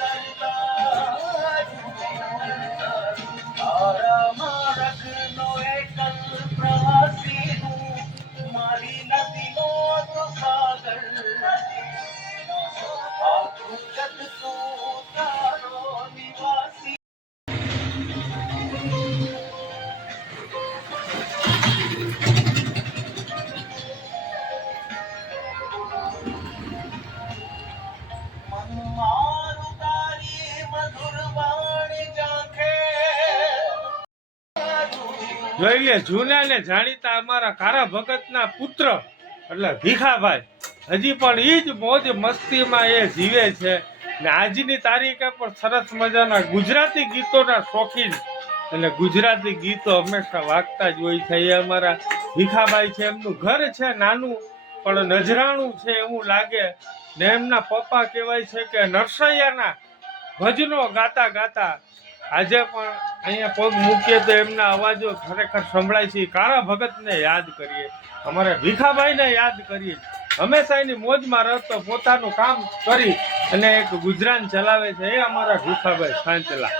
la la જોઈ લે જૂના ને જાણીતા અમારા કારા ભગતના પુત્ર, એટલે ભીખાભાઈ, હજી પણ એ જ મોજ મસ્તીમાં એ જીવે છે. ને આજની તારીખે પણ સરસ મજાના ગુજરાતી ગીતોના શોખીન. એટલે ગુજરાતી ગીતો હંમેશા વાગતા જ હોય છે. એ અમારા ભીખાભાઈ છે, એમનું ઘર છે, નાનું, પણ નજરાણું છે એવું લાગે. ને એમના પપ્પા કહેવાય છે કે નરસૈયાના ભજનો ગાતા ગાતા આજે પણ અહીંયા પગ મૂકીએ તો એમના અવાજો ખરેખર સંભળાય છે. કારા ભગતને યાદ કરીએ. અમારે ભીખાભાઈને યાદ કરીએ. હંમેશા એની મોજમાં રહેતો પોતાનું કામ કરી અને એક ગુજરાન ચલાવે છે. એ અમારા ભીખાભાઈ સાંચલા